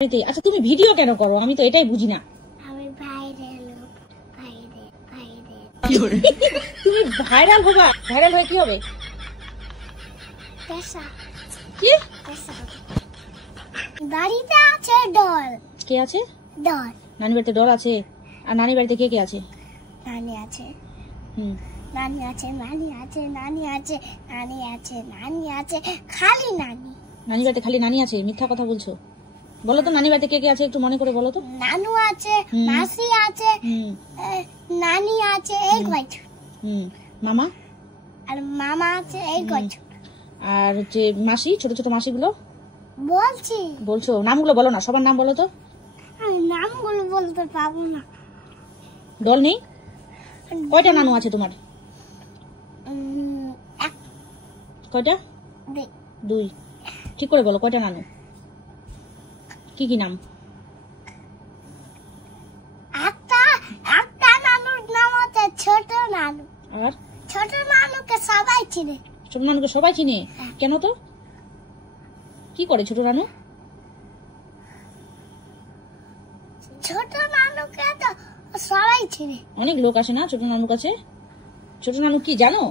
আচ্ছা তুমি ভিডিও কেন করো? আমি তো এটাই বুঝি না। আমি ভাইরাল তুমি ভাইরাল হবা? ভাইরাল হয়ে কি হবে? পেশা কি পেশা বাড়িতে আছে ডল। কে আছে? ডল। নানি বাড়িতে ডল আছে। আর নানি বাড়িতে কে কে আছে? নানি আছে। নানি আছে, নানি আছে, নানি আছে, নানি আছে, নানি আছে, খালি নানি। নানি বাড়িতে খালি নানি আছে? মিথ্যা কথা বলছো। বলো তো নানি বাড়িতে কে কে আছে, একটু মনে করে বলো তো। নানু আছে, মাসি আছে, নানি আছে, এই কয়জন। মামা? আর মামা আছে, এই কয়জন। আর হচ্ছে মাসি, ছোট ছোট মাসিগুলো বলছো? নামগুলো বলো না, সবার নাম বলো তো। আমি নামগুলো বলতে পারবো না। ডল নেই? কয়টা নানু আছে তোমার? কয়টা? 2। ঠিক করে বলো কয়টা নানু, কি কি নাম? একটা নানুর নাম হচ্ছে ছোট নানু। আর ছোট নানুকে সবাই চিনে। ছোট নানুকে সবাই চিনে? কেন তো? কি করে ছোট নানু? ছোট নানুকে তো সবাই চিনে। অনেক লোক আসে না ছোট নানুর কাছে? ছোট নানু কি জানো?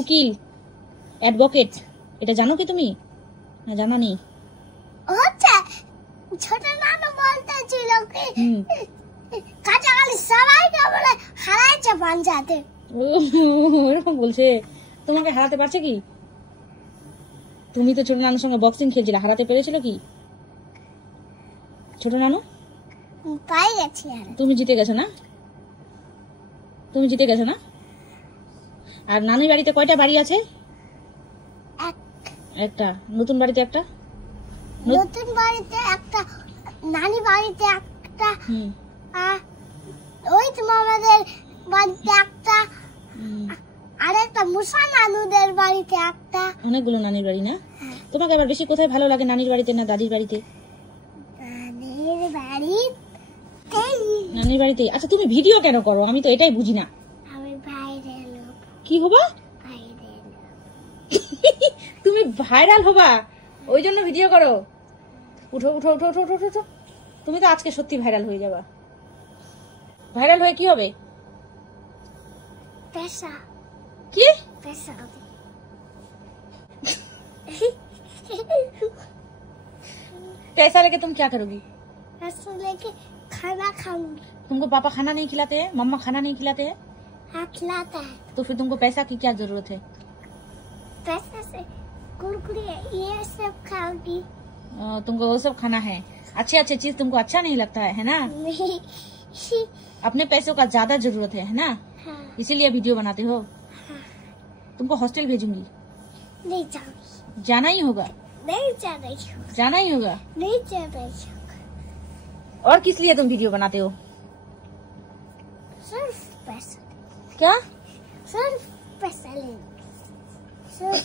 উকিল, অ্যাডভোকেট, এটা জানো কি তুমি? না জানা নেই। হচ্ছে ছোট নানু বলতে ছিল কি কাঁচাকালি সবাইকে বলে হারাইছে পাঞ্জাতে। এরকম বলছে? তোমাকে হারাতে পারছে কি? তুমি তো ছোট নানুর সঙ্গে বক্সিং খেলছিলে, হারাতে পেরেছিল কি ছোট নানু? পাই গেছি। তুমি জিতে গেছো না? তুমি জিতে গেছো না? আর নানির বাড়িতে কয়টা বাড়ি আছে? একটা। নতুন বাড়িতে একটা? নতুন বাড়িতে একটা, নানি বাড়িতে একটা, ওই আমাদের বাড়িতে একটা, আরেকটা মুসা নানুদের বাড়িতে একটা। অনেকগুলো নানির বাড়ি না? তোমাকে আবার বেশি কোথায় ভালো লাগে, নানির বাড়িতে না দাদির বাড়িতে? নানির বাড়িতে। আচ্ছা তুমি ভিডিও কেন করো? আমি তো এটাই বুঝি না। আমি ভাইরাল। কি হবা? তুমি ভাইরাল হবা, ওই জন্য ভিডিও করো? উঠো উঠো উঠো উঠো উঠো উঠো। তুমি তো আজকে সত্যি ভাইরাল হয়ে যাবা। ভাইরাল হয়ে কি হবে? पैसा। কি पैसा पैसा लेके तुम क्या करोगी? पैसा लेके खाना खाऊंगी। तुमको पापा खाना नहीं खिलाते हैं, मम्मा खाना नहीं खिलाते हैं? हाँ खिलाता है। तो फिर तुमको पैसा की क्या जरूरत है? पैसे से कुरकुरे ये सब खाऊंगी। तुमको वो सब खाना है। अच्छे अच्छे चीज तुमको अच्छा नहीं लगता है ना? नहीं। अपने पैसों का ज्यादा जरूरत है ना? हाँ। इसीलिए वीडियो बनाते हो? हाँ। तुमको हॉस्टल भेजूंगी। नहीं जाऊंगी। जाना ही होगा? नहीं जाना ही होगा। जाना ही होगा? नहीं जाना ही होगा। और किस लिए तुम वीडियो बनाते हो? सिर्फ पैसा। क्या? सिर्फ पैसा लेंगे। सिर्फ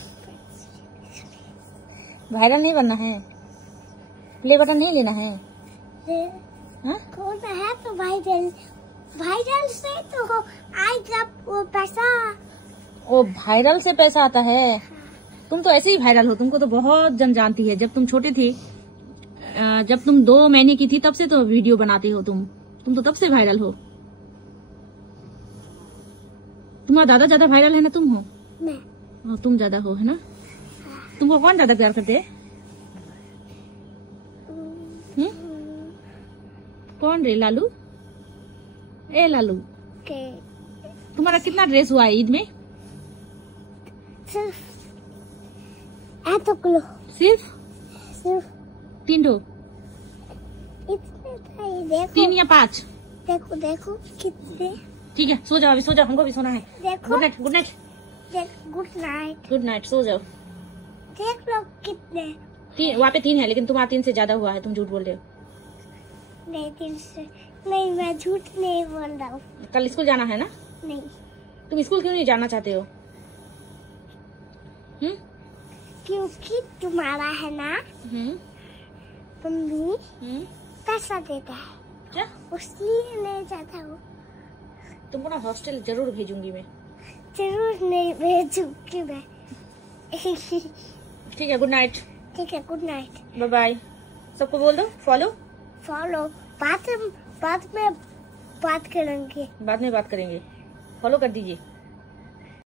वायरल नहीं बनना है? प्ले बटन नहीं लेना है? हाँ? कौन है तो वायरल, वायरल से तो आएगा वो पैसा। ओ वायरल से पैसा आता है? तुम तो ऐसे ही वायरल हो, तुमको तो बहुत जन जानती है। जब तुम छोटे थे, जब तुम 2 महीने की थी तब से तो वीडियो बनाते हो तुम तो तब से वायरल हो। तुम्हारा दादा ज्यादा वायरल है ना तुम हो? मैं। तुम ज्यादा हो है ना? तुमको कौन ज्यादा प्यार करते है? कौन रे? लालू? ए लालू, तुम्हारा कितना ड्रेस हुआ है ईद में? सिर्फ तो किलो। सिर्फ 3 ठो? इतने थे, देखो 3 या 5? देखो देखो कितने। ठीक है, सो जाओ, अभी सो जाओ, हमको भी सोना है। देखो good night. Good night. Good night. Good night, सो जाओ। देख लो कितने। वहाँ पे 3 है, लेकिन तुम्हारा 3 से ज्यादा हुआ है, तुम झूठ बोल रहे हो। नहीं 3 से नहीं, मैं झूठ नहीं बोल रहा हूँ। कल स्कूल जाना है ना? नहीं। तुम स्कूल क्यों नहीं जाना चाहते हो? क्योंकि तुम्हारा है ना मम्मी पैसा देता है। क्या? उसलिए नहीं जाता हूँ। तुमको ना हॉस्टल जरूर भेजूंगी मैं। जरूर नहीं भेजूंगी मैं। ठीक है, गुड नाइट। ठीक है, गुड नाइट। Bye bye. सबको बोल दो फॉलो। फॉलो बाद में बात करेंगे। बाद में बात करेंगे। फॉलो कर दीजिए।